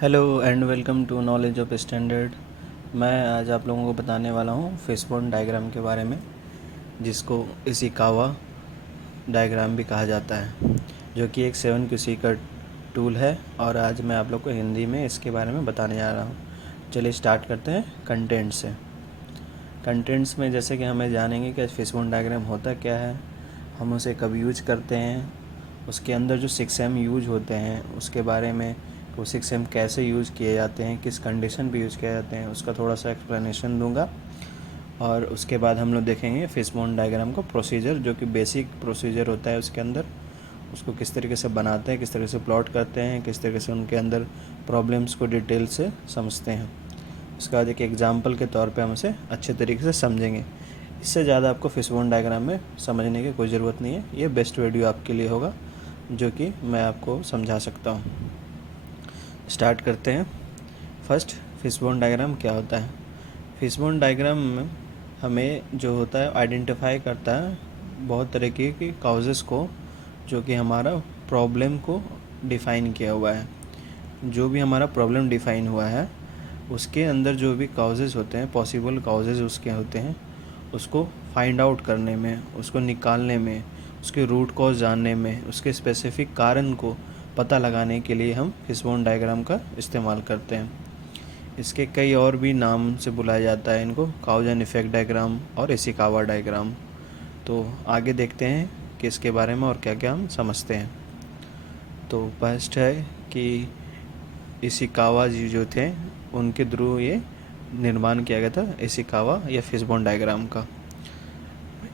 Hello and welcome to knowledge of standard. मैं आज आप लोगों को बताने वाला हूँ फिशबोन डायग्राम के बारे में, जिसको इशिकावा डायग्राम भी कहा जाता है, जो कि एक 7QC का टूल है। और आज मैं आप लोग को हिंदी में इसके बारे में बताने जा रहा हूँ। चलिए स्टार्ट करते हैं कंटेंट से। कंटेंट्स में जैसे कि हमें जानेंगे कि फिशबोन डायग्राम होता क्या है, हम उसे कब यूज करते हैं, उसके अंदर जो 6M यूज होते हैं उसके बारे में, वो 6M कैसे यूज़ किए जाते हैं, किस कंडीशन पे यूज़ किए जाते हैं, उसका थोड़ा सा एक्सप्लेनेशन दूंगा। और उसके बाद हम लोग देखेंगे फिशबोन डायग्राम को प्रोसीजर, जो कि बेसिक प्रोसीजर होता है उसके अंदर, उसको किस तरीके से बनाते हैं, किस तरीके से प्लॉट करते हैं, किस तरीके से उनके अंदर प्रॉब्लम्स को डिटेल से समझते हैं। उसके बाद एक एग्जाम्पल के तौर पे हम उसे अच्छे तरीके से समझेंगे। इससे ज़्यादा आपको फिशबोन डायग्राम में समझने की कोई ज़रूरत नहीं है, ये बेस्ट वीडियो आपके लिए होगा जो कि मैं आपको समझा सकता हूँ। स्टार्ट करते हैं। फर्स्ट, फिशबोन डायग्राम क्या होता है। फिशबोन डायग्राम में हमें जो होता है आइडेंटिफाई करता है बहुत तरीके की काउजेस को, जो कि हमारा प्रॉब्लम को डिफ़ाइन किया हुआ है। जो भी हमारा प्रॉब्लम डिफ़ाइन हुआ है उसके अंदर जो भी काउजेस होते हैं, पॉसिबल काउजेस उसके होते हैं, उसको फाइंड आउट करने में, उसको निकालने में, उसके रूट कॉज जानने में, उसके स्पेसिफिक कारण को पता लगाने के लिए हम फिशबोन डायग्राम का इस्तेमाल करते हैं। इसके कई और भी नाम से बुलाया जाता है इनको, काउज एंड इफेक्ट डायग्राम और इशिकावा डायग्राम। तो आगे देखते हैं कि इसके बारे में और क्या क्या हम समझते हैं। तो फर्स्ट है कि इशिकावा जी जो थे उनके थ्रू ये निर्माण किया गया था, इशिकावा या फिशबोन डायग्राम का,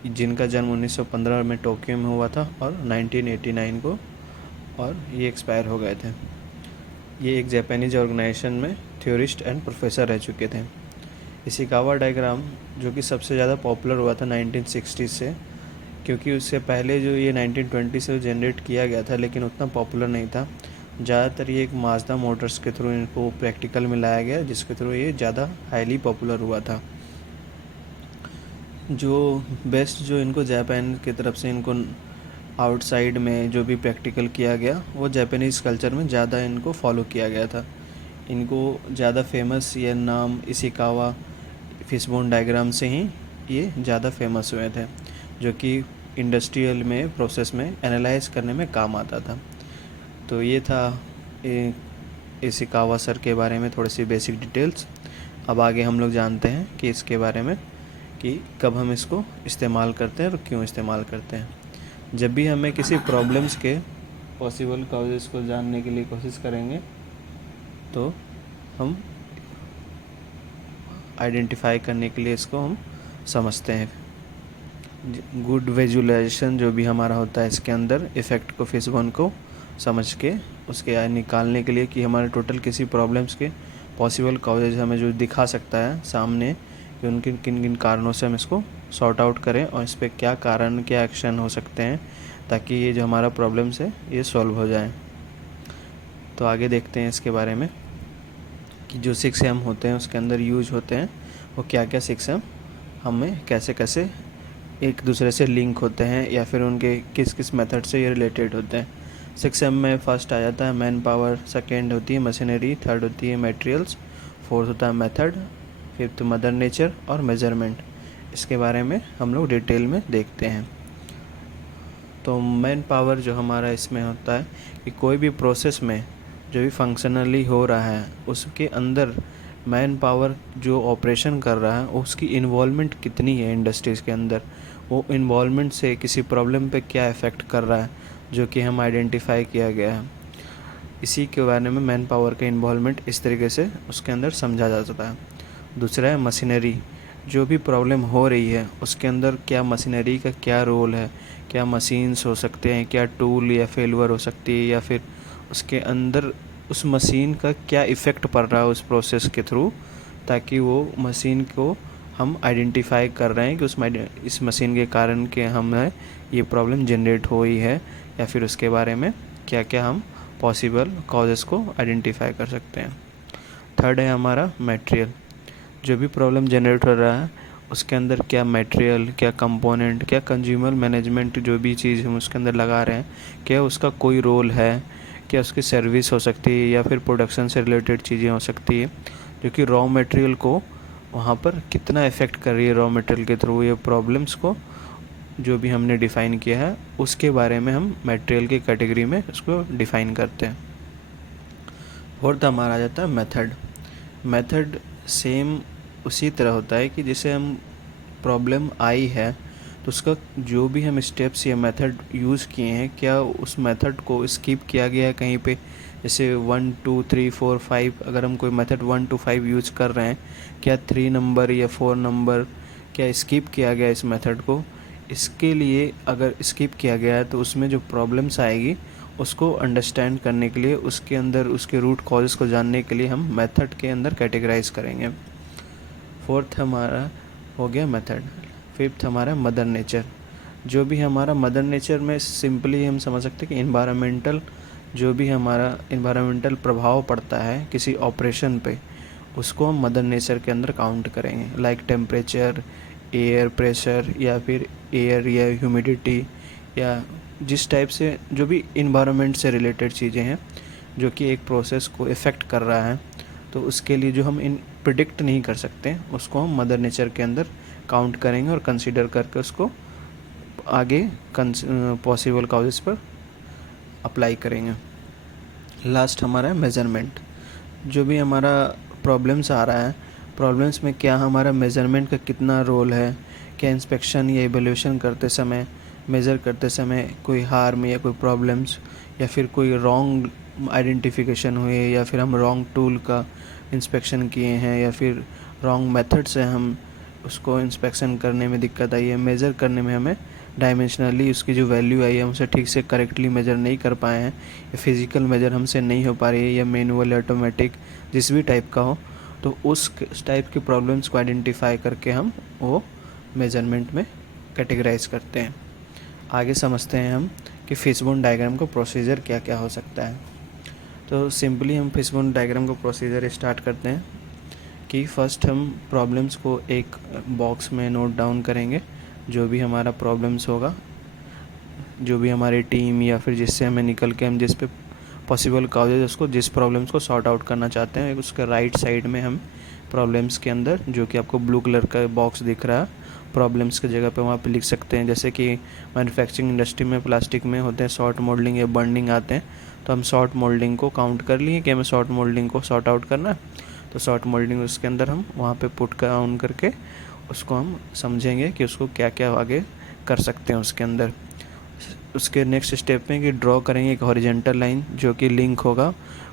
जिनका जन्म 1915 में टोक्यो में हुआ था और 1989 को, और ये एक्सपायर हो गए थे। ये एक जापानीज ऑर्गेनाइजेशन में थ्योरिस्ट एंड प्रोफेसर रह चुके थे। इशिकावा डायग्राम जो कि सबसे ज़्यादा पॉपुलर हुआ था 1960 से, क्योंकि उससे पहले जो ये 1920 से जनरेट किया गया था लेकिन उतना पॉपुलर नहीं था। ज़्यादातर ये एक माजदा मोटर्स के थ्रू इनको प्रैक्टिकल में लाया गया, जिसके थ्रू ये ज़्यादा हाईली पॉपुलर हुआ था। जो बेस्ट जो इनको जापान की तरफ से इनको आउटसाइड में जो भी प्रैक्टिकल किया गया, वो जापानीज़ कल्चर में ज़्यादा इनको फॉलो किया गया था। इनको ज़्यादा फेमस ये नाम इशिकावा फिशबोन डायग्राम से ही ये ज़्यादा फेमस हुए थे, जो कि इंडस्ट्रियल में प्रोसेस में एनालाइज करने में काम आता था। तो ये था इशिकावा सर के बारे में थोड़ी सी बेसिक डिटेल्स। अब आगे हम लोग जानते हैं कि इसके बारे में कि कब हम इसको इस्तेमाल करते हैं और क्यों इस्तेमाल करते हैं। जब भी हमें किसी प्रॉब्लम्स के पॉसिबल काउजेस को जानने के लिए कोशिश करेंगे तो हम आइडेंटिफाई करने के लिए इसको हम समझते हैं। गुड विजुअलाइजेशन जो भी हमारा होता है इसके अंदर इफ़ेक्ट को, फिशबोन को समझ के उसके निकालने के लिए कि हमारे टोटल किसी प्रॉब्लम्स के पॉसिबल काउजेज हमें जो दिखा सकता है सामने, कि उनके किन किन कारणों से हम इसको सॉर्ट आउट करें और इस पर क्या कारण, क्या एक्शन हो सकते हैं ताकि ये जो हमारा प्रॉब्लम्स है ये सॉल्व हो जाए। तो आगे देखते हैं इसके बारे में कि जो 6M होते हैं उसके अंदर यूज होते हैं, वो क्या क्या 6M हमें कैसे कैसे एक दूसरे से लिंक होते हैं या फिर उनके किस किस मेथड से ये रिलेटेड होते हैं। 6M में फर्स्ट आ जाता है मैन पावर, सेकेंड होती है मशीनरी, थर्ड होती है मटेरियल्स, फोर्थ होता है मेथड, फिफ्थ मदर नेचर और मेजरमेंट। इसके बारे में हम लोग डिटेल में देखते हैं। तो मैन पावर जो हमारा इसमें होता है कि कोई भी प्रोसेस में जो भी फंक्शनली हो रहा है उसके अंदर मैन पावर जो ऑपरेशन कर रहा है उसकी इन्वॉल्वमेंट कितनी है इंडस्ट्रीज़ के अंदर, वो इन्वॉल्वमेंट से किसी प्रॉब्लम पे क्या इफ़ेक्ट कर रहा है, जो कि हम आइडेंटिफाई किया गया है। इसी के बारे में मैन पावर का इन्वॉल्वमेंट इस तरीके से उसके अंदर समझा जा सकता है। दूसरा है मशीनरी, जो भी प्रॉब्लम हो रही है उसके अंदर क्या मशीनरी का क्या रोल है, क्या मशीन्स हो सकते हैं, क्या टूल या फेलवर हो सकती है, या फिर उसके अंदर उस मशीन का क्या इफ़ेक्ट पड़ रहा है उस प्रोसेस के थ्रू, ताकि वो मशीन को हम आइडेंटिफाई कर रहे हैं कि इस मशीन के कारण के हमें ये प्रॉब्लम जनरेट हुई है, या फिर उसके बारे में क्या क्या हम पॉसिबल कॉजेज़ को आइडेंटिफाई कर सकते हैं। थर्ड है हमारा मटेरियल, जो भी प्रॉब्लम जनरेट हो रहा है उसके अंदर क्या मटेरियल, क्या कंपोनेंट, क्या कंज्यूमर मैनेजमेंट जो भी चीज़ हम उसके अंदर लगा रहे हैं, क्या उसका कोई रोल है, क्या उसकी सर्विस हो सकती है या फिर प्रोडक्शन से रिलेटेड चीज़ें हो सकती है, जो कि रॉ मटेरियल को वहाँ पर कितना इफ़ेक्ट कर रही है रॉ मटेरियल के थ्रू। ये प्रॉब्लम्स को जो भी हमने डिफ़ाइन किया है उसके बारे में हम मटेरियल की कैटेगरी में उसको डिफ़ाइन करते हैं। फोर्थ हमारा आ जाता है मेथड। मेथड सेम उसी तरह होता है कि जैसे हम प्रॉब्लम आई है तो उसका जो भी हम स्टेप्स या मेथड यूज़ किए हैं, क्या उस मेथड को स्किप किया गया है कहीं पे। जैसे 1 2 3 4 5, अगर हम कोई मेथड 1 to 5 यूज़ कर रहे हैं, क्या 3 नंबर या 4 नंबर क्या स्किप किया गया इस मेथड को। इसके लिए अगर स्किप किया गया है तो उसमें जो प्रॉब्लम्स आएगी उसको अंडरस्टैंड करने के लिए, उसके अंदर उसके रूट कॉजेज़ को जानने के लिए हम मेथड के अंदर कैटेगराइज करेंगे। फोर्थ हमारा हो गया मेथड। फिफ्थ हमारा मदर नेचर। जो भी हमारा मदर नेचर में सिंपली हम समझ सकते हैं कि इन्वायरमेंटल, जो भी हमारा इन्वायरमेंटल प्रभाव पड़ता है किसी ऑपरेशन पे, उसको हम मदर नेचर के अंदर काउंट करेंगे। लाइक टेम्परेचर, एयर प्रेशर, या फिर एयर या ह्यूमिडिटी, या जिस टाइप से जो भी इन्वायरमेंट से रिलेटेड चीज़ें हैं जो कि एक प्रोसेस को इफ़ेक्ट कर रहा है, तो उसके लिए जो हम इन प्रिडिक्ट नहीं कर सकते उसको हम मदर नेचर के अंदर काउंट करेंगे और कंसीडर करके उसको आगे पॉसिबल काउजेस पर अप्लाई करेंगे। लास्ट हमारा है मेज़रमेंट। जो भी हमारा प्रॉब्लम्स आ रहा है, प्रॉब्लम्स में क्या हमारा मेज़रमेंट का कितना रोल है, क्या इंस्पेक्शन या इवैल्यूएशन करते समय, मेज़र करते समय कोई हार्म या कोई प्रॉब्लम्स या फिर कोई रॉन्ग आइडेंटिफिकेशन हुए, या फिर हम रॉन्ग टूल का इंस्पेक्शन किए हैं, या फिर रॉन्ग मेथड से हम उसको इंस्पेक्शन करने में दिक्कत आई है, मेज़र करने में हमें डायमेंशनली उसकी जो वैल्यू आई है उसे ठीक से करेक्टली मेज़र नहीं कर पाए हैं, या फिज़िकल मेज़र हमसे नहीं हो पा रही है, या मैनुअल ऑटोमेटिक जिस भी टाइप का हो, तो उस टाइप की प्रॉब्लम्स को आइडेंटिफाई करके हम वो मेज़रमेंट में कैटेगराइज करते हैं। आगे समझते हैं हम कि फिशबोन डायग्राम का प्रोसीजर क्या क्या हो सकता है। तो सिंपली हम फिशबोन डायग्राम का प्रोसीजर स्टार्ट करते हैं कि फ़र्स्ट हम प्रॉब्लम्स को एक बॉक्स में नोट डाउन करेंगे। जो भी हमारा प्रॉब्लम्स होगा, जो भी हमारी टीम या फिर जिससे हमें निकल के हम जिस पे पॉसिबल काउजेज उसको जिस प्रॉब्लम्स को सॉर्ट आउट करना चाहते हैं, उसके राइट साइड में हम प्रॉब्लम्स के अंदर जो कि आपको ब्लू कलर का बॉक्स दिख रहा है, प्रॉब्लम्स की जगह पे वहाँ पे लिख सकते हैं। जैसे कि मैन्युफैक्चरिंग इंडस्ट्री में प्लास्टिक में होते हैं शॉर्ट मोल्डिंग या बर्निंग आते हैं, तो हम शॉर्ट मोल्डिंग को काउंट कर लिए कि हमें शॉर्ट मोल्डिंग को सॉर्ट आउट करना है, तो शॉर्ट मोल्डिंग उसके अंदर हम वहाँ पे पुट डाउन करके उसको हम समझेंगे कि उसको क्या क्या आगे कर सकते हैं उसके अंदर। उसके नेक्स्ट स्टेप में कि ड्रॉ करेंगे एक हॉरिजेंटल लाइन जो कि लिंक होगा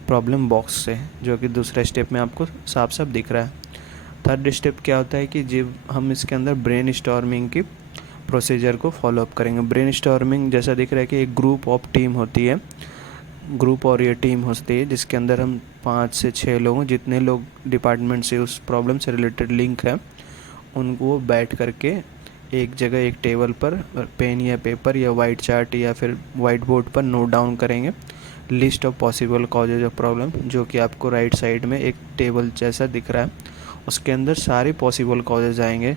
प्रॉब्लम बॉक्स से, जो कि दूसरा स्टेप में आपको साफ साफ दिख रहा है। थर्ड स्टेप क्या होता है कि जब हम इसके अंदर ब्रेन स्टॉर्मिंग की प्रोसीजर को फॉलोअप करेंगे। ब्रेन स्टॉर्मिंग जैसा दिख रहा है कि एक ग्रुप ऑफ टीम होती है, ग्रुप और ये टीम होती है जिसके अंदर हम 5 से 6 लोग, जितने लोग डिपार्टमेंट से उस प्रॉब्लम से रिलेटेड लिंक है, उनको बैठ करके एक जगह एक टेबल पर पेन या पेपर या वाइट चार्ट या फिर वाइट बोर्ड पर नोट डाउन करेंगे list of possible causes of problem, जो कि आपको राइट साइड में एक टेबल जैसा दिख रहा है। उसके अंदर सारे पॉसिबल कॉजेज आएंगे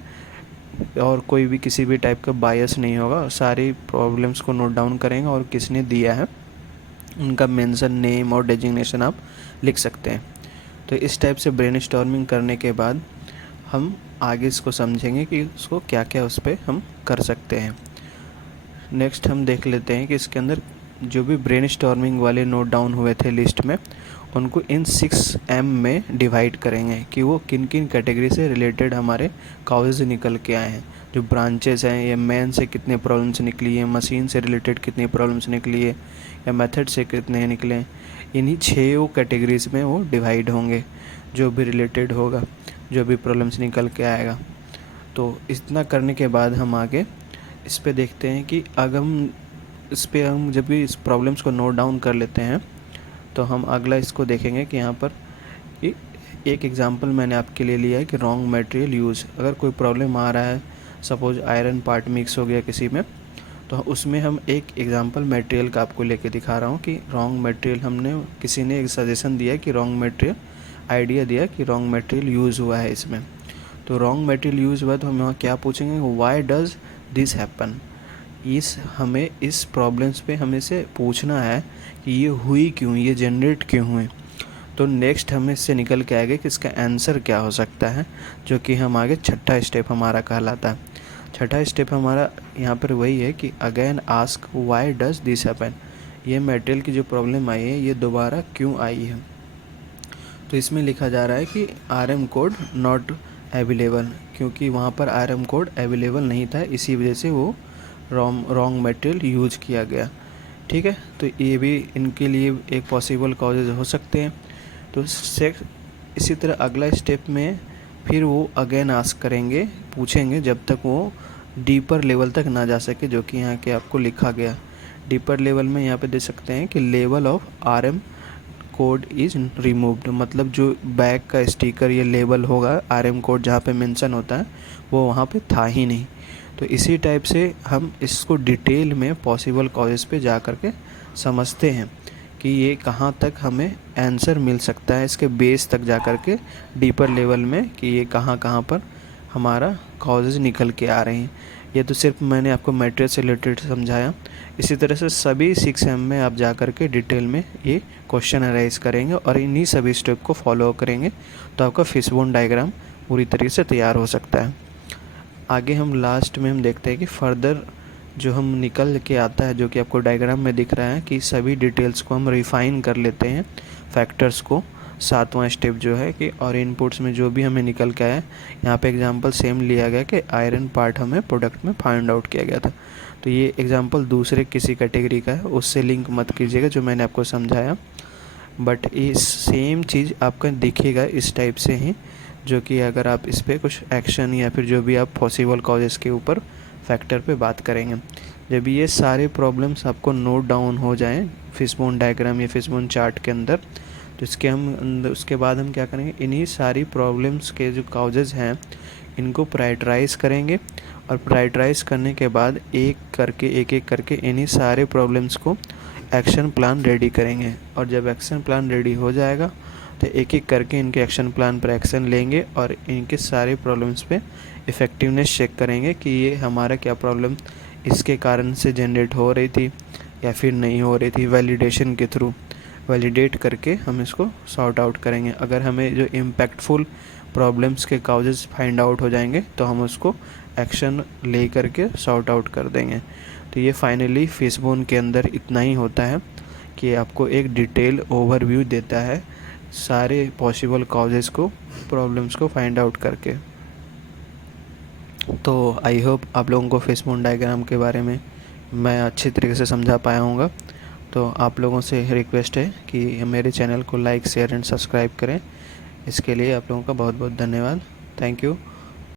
और कोई भी किसी भी टाइप का बायस नहीं होगा। सारी प्रॉब्लम्स को नोट डाउन करेंगे और किसने दिया है उनका मेंशन, नेम और डेजिग्नेशन आप लिख सकते हैं। तो इस टाइप से ब्रेनस्टॉर्मिंग करने के बाद हम आगे इसको समझेंगे कि उसको क्या क्या उस पर हम कर सकते हैं। नेक्स्ट हम देख लेते हैं कि इसके अंदर जो भी ब्रेनस्टॉर्मिंग वाले नोट डाउन हुए थे लिस्ट में, उनको इन 6M में डिवाइड करेंगे कि वो किन किन कैटेगरी से रिलेटेड हमारे काउजेज निकल के आए हैं। जो ब्रांचेस हैं, ये मैन से कितने प्रॉब्लम्स निकली है, मशीन से रिलेटेड कितनी प्रॉब्लम्स निकली है, या मेथड से कितने निकले हैं। इन्हीं 6 कैटेगरीज में वो डिवाइड होंगे। जो भी रिलेटेड होगा, जो भी प्रॉब्लम्स निकल के आएगा। तो इतना करने के बाद हम आगे इस पे देखते हैं कि अगर हम जब भी इस प्रॉब्लम्स को नोट डाउन कर लेते हैं तो हम अगला इसको देखेंगे कि यहाँ पर कि एक एग्जांपल मैंने आपके लिए लिया है कि रॉन्ग मटेरियल यूज़। अगर कोई प्रॉब्लम आ रहा है, सपोज आयरन पार्ट मिक्स हो गया किसी में, तो उसमें हम एक एग्जांपल मटेरियल का आपको लेके दिखा रहा हूँ कि रॉन्ग मटेरियल हमने, किसी ने एक सजेशन दिया कि रॉन्ग मटेरियल, आइडिया दिया कि रॉन्ग मटेरियल यूज़ हुआ है इसमें। तो रॉन्ग मटेरियल यूज़ हुआ तो हम वहाँ क्या पूछेंगे, वाई डज़ दिस हैपन। हमें इस प्रॉब्लम्स पे हमें से पूछना है कि ये हुई क्यों, ये जनरेट क्यों हुई। तो नेक्स्ट हमें इससे निकल के आएगा कि इसका आंसर क्या हो सकता है, जो कि हम आगे छठा स्टेप हमारा कहलाता है। छठा स्टेप हमारा यहाँ पर वही है कि again ask why does this happen. ये मटेरियल की जो प्रॉब्लम आई है ये दोबारा क्यों आई है। तो इसमें लिखा जा रहा है कि RM कोड नॉट अवेलेबल, क्योंकि वहाँ पर RM कोड अवेलेबल नहीं था, इसी वजह से वो रॉन्ग मटेरियल यूज किया गया। ठीक है, तो ये भी इनके लिए एक पॉसिबल कॉजेज हो सकते हैं। तो इसी तरह अगला स्टेप में फिर वो अगेन आस्क करेंगे, पूछेंगे जब तक वो डीपर लेवल तक ना जा सके, जो कि यहाँ के आपको लिखा गया। डीपर लेवल में यहाँ पे दे सकते हैं कि level of RM code is removed, मतलब जो बैक का स्टिकर या लेबल होगा RM कोड जहाँ पे मेंशन होता है वो वहाँ पे था ही नहीं। तो इसी टाइप से हम इसको डिटेल में पॉसिबल कॉजेज़ पे जा कर के समझते हैं कि ये कहाँ तक हमें आंसर मिल सकता है, इसके बेस तक जा कर के डीपर लेवल में कि ये कहाँ कहाँ पर हमारा कॉजेज़ निकल के आ रहे हैं। ये तो सिर्फ मैंने आपको मटेरियल से रिलेटेड समझाया। इसी तरह से सभी 6M में आप जा कर के डिटेल में ये क्वेश्चन अराइज करेंगे और इन्हीं सभी स्टेप को फॉलो करेंगे तो आपका फिशबोन डायग्राम पूरी तरीके से तैयार हो सकता है। आगे हम लास्ट में हम देखते हैं कि फर्दर जो हम निकल के आता है, जो कि आपको डायग्राम में दिख रहा है कि सभी डिटेल्स को हम रिफ़ाइन कर लेते हैं फैक्टर्स को। सातवां स्टेप जो है कि और इनपुट्स में जो भी हमें निकल के आया, यहाँ पे एग्जांपल सेम लिया गया कि आयरन पार्ट हमें प्रोडक्ट में फाइंड आउट किया गया था। तो ये एग्जांपल दूसरे किसी कैटेगरी का है, उससे लिंक मत कीजिएगा जो मैंने आपको समझाया, बट ये सेम चीज़ आपका दिखेगा इस टाइप से ही, जो कि अगर आप इस पर कुछ एक्शन या फिर जो भी आप पॉसिबल कॉजेज़ के ऊपर फैक्टर पे बात करेंगे। जब ये सारे प्रॉब्लम्स आपको नोट डाउन हो जाएं फिशबोन डायग्राम या फिशबोन चार्ट के अंदर, तो उसके बाद हम क्या करेंगे, इन्हीं सारी प्रॉब्लम्स के जो कॉजेज़ हैं इनको प्रायोरिटाइज़ करेंगे और प्रायोरिटाइज़ करने के बाद एक एक करके इन्हीं सारे प्रॉब्लम्स को एक्शन प्लान रेडी करेंगे। और जब एक्शन प्लान रेडी हो जाएगा तो एक एक करके इनके एक्शन प्लान पर एक्शन लेंगे और इनके सारे प्रॉब्लम्स पे इफ़ेक्टिवनेस चेक करेंगे कि ये हमारा क्या प्रॉब्लम इसके कारण से जनरेट हो रही थी या फिर नहीं हो रही थी। वैलिडेशन के थ्रू वैलिडेट करके हम इसको सॉर्ट आउट करेंगे। अगर हमें जो इम्पैक्टफुल प्रॉब्लम्स के काउजेज़ फाइंड आउट हो जाएंगे तो हम उसको एक्शन ले करके सॉर्ट आउट कर देंगे। तो ये फाइनली फिशबोन के अंदर इतना ही होता है कि आपको एक डिटेल ओवरव्यू देता है सारे पॉसिबल काउजेज़ को, प्रॉब्लम्स को फाइंड आउट करके। तो आई होप आप लोगों को फिशबोन डायग्राम के बारे में मैं अच्छी तरीके से समझा पाया हूँगा। तो आप लोगों से रिक्वेस्ट है कि मेरे चैनल को लाइक शेयर एंड सब्सक्राइब करें। इसके लिए आप लोगों का बहुत बहुत धन्यवाद। Thank you.